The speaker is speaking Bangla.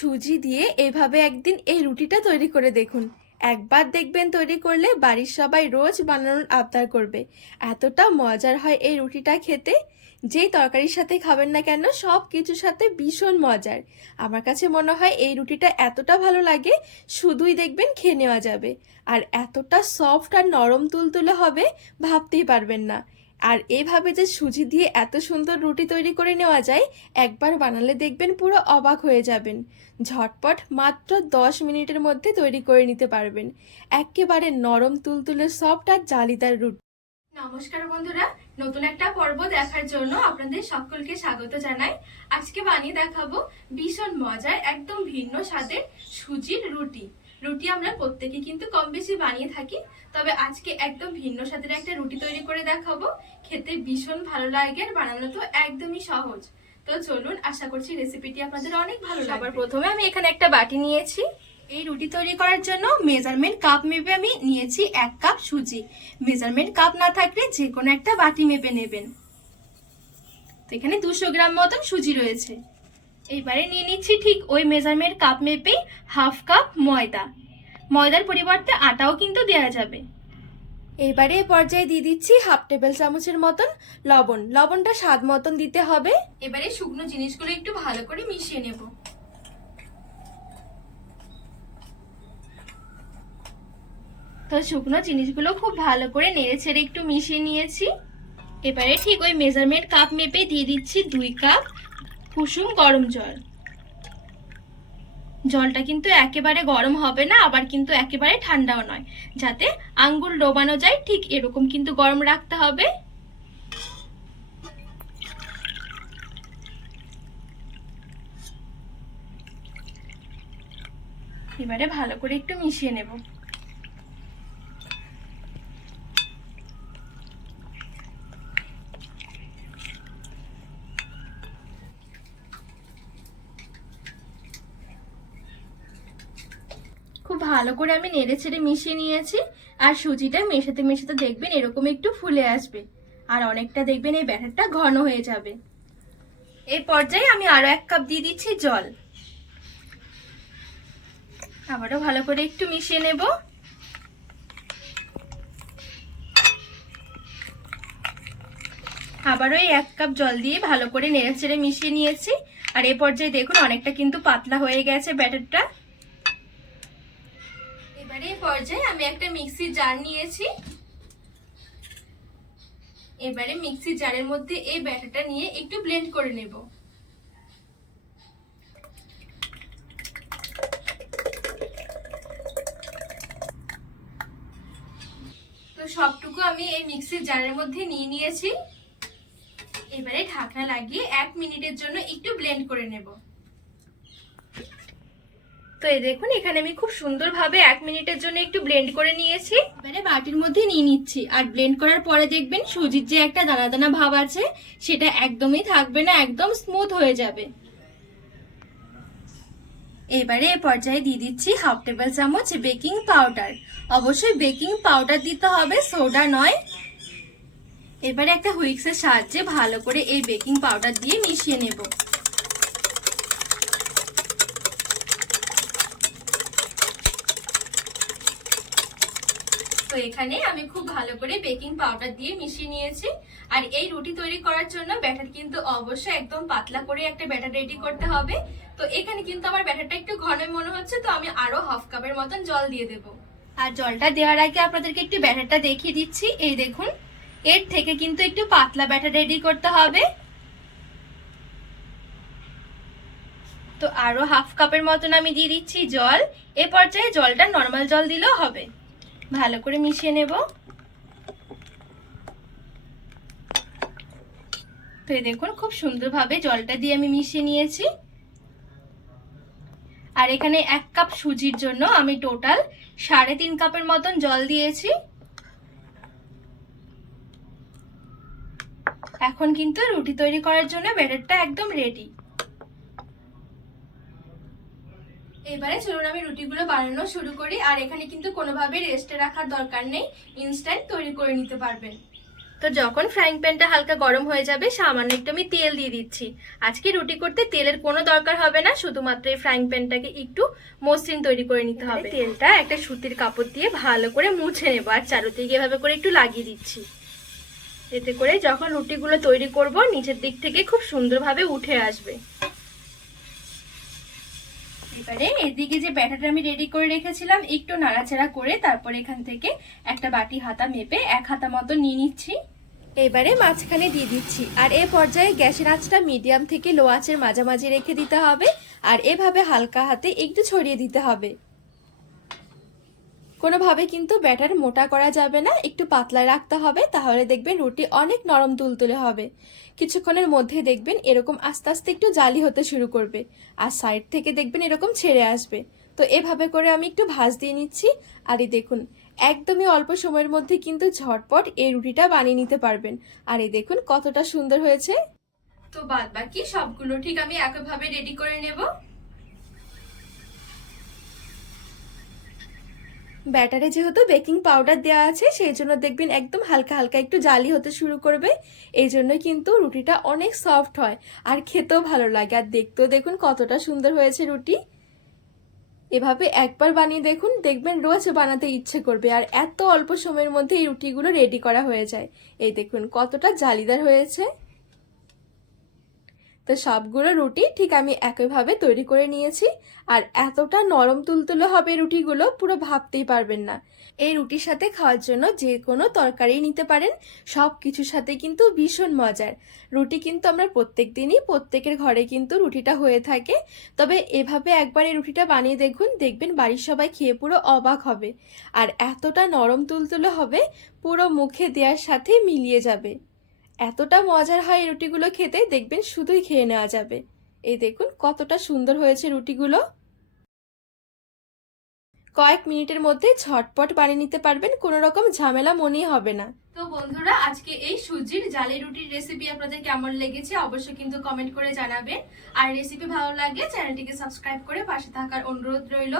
সুজি দিয়ে এভাবে একদিন এই রুটিটা তৈরি করে দেখুন। একবার দেখবেন তৈরি করলে বাড়ির সবাই রোজ বানানোর আবদার করবে। এতটা মজার হয় এই রুটিটা খেতে। যেই তরকারির সাথে খাবেন না কেন সব কিছুর সাথে ভীষণ মজার। আমার কাছে মনে হয় এই রুটিটা এতটা ভালো লাগে, শুধুই দেখবেন খেয়ে নেওয়া যাবে। আর এতটা সফট আর নরম তুলতুলে হবে, ভাবতেই পারবেন না। আর এভাবে যে সুজি দিয়ে এত সুন্দর রুটি তৈরি করে নেওয়া যায়, একবার বানালে দেখবেন পুরো অবাক হয়ে যাবেন। ঝটপট মাত্র দশ মিনিটের মধ্যে তৈরি করে নিতে পারবেন। একেবারে নরম তুলতুলে সফট আর জালিদার রুটি। নমস্কার বন্ধুরা, নতুন একটা পর্ব দেখার জন্য আপনাদের সকলকে স্বাগত জানাই। আজকে বানিয়ে দেখাবো ভীষণ মজার, একদম ভিন্ন স্বাদের সুজির রুটি। রুটি আমরা প্রত্যেকে কিন্তু কম বেশি বানিয়ে থাকি। তবে আজকে একদম ভিন্ন স্বাদের একটা রুটি তৈরি করে দেখাবো। খেতে ভীষণ ভালো লাগে আর বানানো তো একদমই সহজ। তো চলুন আশা করছি রেসিপিটি আপনাদের অনেক ভালো লাগবে। সবার প্রথমে আমি এখানে একটা বাটি নিয়েছি। এই রুটি তৈরি করার জন্য মেজারমেন্ট কাপ মেপে আমি নিয়েছি এক কাপ সুজি। মেজারমেন্ট কাপ না থাকলে যে কোনো একটা বাটি মেপে নেবেন। তো এখানে দুশো গ্রাম মতন সুজি রয়েছে। এইবারে নিয়ে নিচ্ছি ঠিক ওই মেজারমেন্ট কাপ মেপে হাফ কাপ ময়দা। ময়দার পরিবর্তে আটাও কিন্তু দেওয়া যাবে। এবারে এ পর্যায়ে দিয়ে দিচ্ছি হাফ টেবিল চামচের মতন লবণ। লবণটা স্বাদ মতন দিতে হবে। এবারে শুকনো জিনিসগুলো একটু ভালো করে মিশিয়ে নেব। তো শুকনো জিনিসগুলো খুব ভালো করে নেড়ে ছেড়ে একটু মিশিয়ে নিয়েছি। এবারে ঠিক ওই মেজারমেন্ট কাপ মেপে দিয়ে দিচ্ছি দুই কাপ কুসুম গরম জল। জলটা কিন্তু একেবারে গরম হবে না, আবার কিন্তু একেবারে ঠান্ডাও নয়। যাতে আঙ্গুল ডোবানো যায়, ঠিক এরকম কিন্তু গরম রাখতে হবে। এবারে ভালো করে একটু মিশিয়ে নেব। ভালো করে আমি নেড়ে ছেড়ে মিশিয়ে নিয়েছি, আর সুজিটা মেশাতে মেশাতে দেখবেন এরকম একটু ফুলে আসবে। আর অনেকটা দেখবেন এই ব্যাটারটা ঘন হয়ে যাবে। এই পর্যায়ে আমি আরও এক কাপ দিয়ে দিচ্ছি জল। আবারও ভালো করে একটু মিশিয়ে নেব। আবারও এই এক কাপ জল দিয়ে ভালো করে নেড়ে চেড়ে মিশিয়ে নিয়েছি। আর এই পর্যায়ে দেখুন অনেকটা কিন্তু পাতলা হয়ে গেছে ব্যাটারটা। এবারে এই পর্যায়ে আমি একটা মিক্সির জার নিয়েছি। এবারে মিক্সির জারের মধ্যে এই ব্যাটারটা নিয়ে একটু ব্লেন্ড করে নেব। তো সবটুকু আমি এই মিক্সির জারের মধ্যে নিয়ে নিয়েছি। এবারে ঢাকনা লাগিয়ে এক মিনিটের জন্য একটু ব্লেন্ড করে নেব। তো এই দেখুন, এখানে আমি খুব সুন্দরভাবে এক মিনিটের জন্য একটু ব্লেন্ড করে নিয়েছি। এবারে বাটির মধ্যে নিয়ে নিচ্ছি। আর ব্লেন্ড করার পরে দেখবেন সুজির যে একটা দানা দানা ভাব আছে, সেটা একদমই থাকবে না, একদম স্মুথ হয়ে যাবে। এবারে এ পর্যায়ে দিয়ে দিচ্ছি হাফ টেবিল চামচ বেকিং পাউডার অবশ্যই বেকিং পাউডার দিতে হবে সোডা নয়। এবারে একটা হুইক্সের সাহায্যে ভালো করে এই বেকিং পাউডার দিয়ে মিশিয়ে নেব। তো এখানে আমি খুব ভালো করে বেকিং পাউডার দিয়ে মিশিয়ে নিয়েছি। আর এই রুটি তৈরি করার জন্য ব্যাটার কিন্তু অবশ্যই একদম পাতলা করে একটা ব্যাটার রেডি করতে হবে। তো এখানে কিন্তু আমার ব্যাটারটা একটু ঘন মনে হচ্ছে, তো আমি আরও হাফ কাপের মতন জল দিয়ে দেব। আর জলটা দেওয়ার আগে আপনাদেরকে একটু ব্যাটারটা দেখিয়ে দিচ্ছি। এই দেখুন, এর থেকে কিন্তু একটু পাতলা ব্যাটার রেডি করতে হবে। তো আরও হাফ কাপের মতন আমি দিয়ে দিচ্ছি জল। এ পর্যায়ে জলটা নর্মাল জল দিলেও হবে। ভালো করে মিশিয়ে নেব। তো দেখুন, খুব সুন্দরভাবে জলটা দিয়ে আমি মিশিয়ে নিয়েছি। আর এখানে এক কাপ সুজির জন্য আমি টোটাল সাড়ে তিন কাপের মতন জল দিয়েছি। এখন কিন্তু রুটি তৈরি করার জন্য ব্যাটারটা একদম রেডি এবারে চলুন আমি রুটিগুলো বানানো শুরু করি আর এখানে কিন্তু কোনোভাবে রেস্টে রাখার দরকার নেই ইনস্ট্যান্ট তৈরি করে নিতে পারবেন। তো যখন ফ্রাইং প্যানটা হালকা গরম হয়ে যাবে সামান্য একটু আমি তেল দিয়ে দিচ্ছি। আজকে রুটি করতে তেলের কোনো দরকার হবে না শুধুমাত্র এই ফ্রাইং প্যানটাকে একটু মসৃণ তৈরি করে নিতে হবে। তেলটা একটা সুতির কাপড় দিয়ে ভালো করে মুছে নেব আর চারুদিকে এভাবে করে একটু লাগিয়ে দিচ্ছি। এতে করে যখন রুটিগুলো তৈরি করব নিচের দিক থেকে খুব সুন্দরভাবে উঠে আসবে। এবারে এদিকে যে ব্যাটাটা আমি রেডি করে রেখেছিলাম, একটু নাড়াচাড়া করে তারপর এখান থেকে একটা বাটি হাতা মেপে এক হাতা মতো নিয়ে নিচ্ছি। এবারে মাঝখানে দিয়ে দিচ্ছি। আর এ পর্যায়ে গ্যাসের আঁচটা মিডিয়াম থেকে লো আঁচের মাঝামাঝি রেখে দিতে হবে, আর এভাবে হালকা হাতে একটু ছড়িয়ে দিতে হবে। কোনোভাবে কিন্তু ব্যাটার মোটা করা যাবে না, একটু পাতলা রাখতে হবে, তাহলে দেখবেন রুটি অনেক নরম তুলতুলে হবে। কিছুক্ষণের মধ্যে দেখবেন এরকম আস্তে আস্তে একটু জালি হতে শুরু করবে আর সাইড থেকে দেখবেন এরকম ছেড়ে আসবে। তো এভাবে করে আমি একটু ভাজ দিয়ে নিচ্ছি। আর দেখুন, একদমই অল্প সময়ের মধ্যে কিন্তু ঝটপট এই রুটিটা বানিয়ে নিতে পারবেন। আর এই দেখুন কতটা সুন্দর হয়েছে। তো বাদ বাকি সবগুলো ঠিক আমি একইভাবে রেডি করে নেব। ব্যাটারে যেহেতু বেকিং পাউডার দেওয়া আছে, সেই জন্য দেখবেন একদম হালকা হালকা একটু জালি হতে শুরু করবে। এই জন্য কিন্তু রুটিটা অনেক সফট হয় আর খেতেও ভালো লাগে। আর দেখতেও দেখুন কতটা সুন্দর হয়েছে রুটি। এভাবে একবার বানিয়ে দেখুন, দেখবেন রোজ বানাতে ইচ্ছে করবে আর এত অল্প সময়ের মধ্যে এই রুটিগুলো রেডি করা হয়ে যায়। এই দেখুন কতটা জালিদার হয়েছে। তো সবগুলো রুটি ঠিক আমি একইভাবে তৈরি করে নিয়েছি। আর এতটা নরম তুলতুলে হবে রুটিগুলো পুরো ভাবতেই পারবেন না। এই রুটির সাথে খাওয়ার জন্য যে কোনো তরকারি নিতে পারেন। সব কিছুর সাথে কিন্তু ভীষণ মজার। রুটি কিন্তু আমরা প্রত্যেক দিনই, প্রত্যেকের ঘরে কিন্তু রুটিটা হয়ে থাকে। তবে এভাবে একবার এই রুটিটা বানিয়ে দেখুন, দেখবেন বাড়ির সবাই খেয়ে পুরো অবাক হবে। আর এতটা নরম তুলতুলে হবে, পুরো মুখে দেওয়ার সাথে মিলিয়ে যাবে। এতটা মজার হয় এই রুটিগুলো খেতে, দেখবেন শুধুই খেয়ে নেওয়া যাবে। এই দেখুন কতটা সুন্দর হয়েছে রুটিগুলো। কয়েক মিনিটের মধ্যে ঝটপট বানিয়ে নিতে পারবেন, কোনো রকম ঝামেলা মনেই হবে না। তো বন্ধুরা, আজকে এই সুজির জালি রুটির রেসিপি আপনাদের কেমন লেগেছে অবশ্যই কিন্তু কমেন্ট করে জানাবেন। আর রেসিপি ভালো লাগলে চ্যানেলটিকে সাবস্ক্রাইব করে পাশে থাকার অনুরোধ রইল।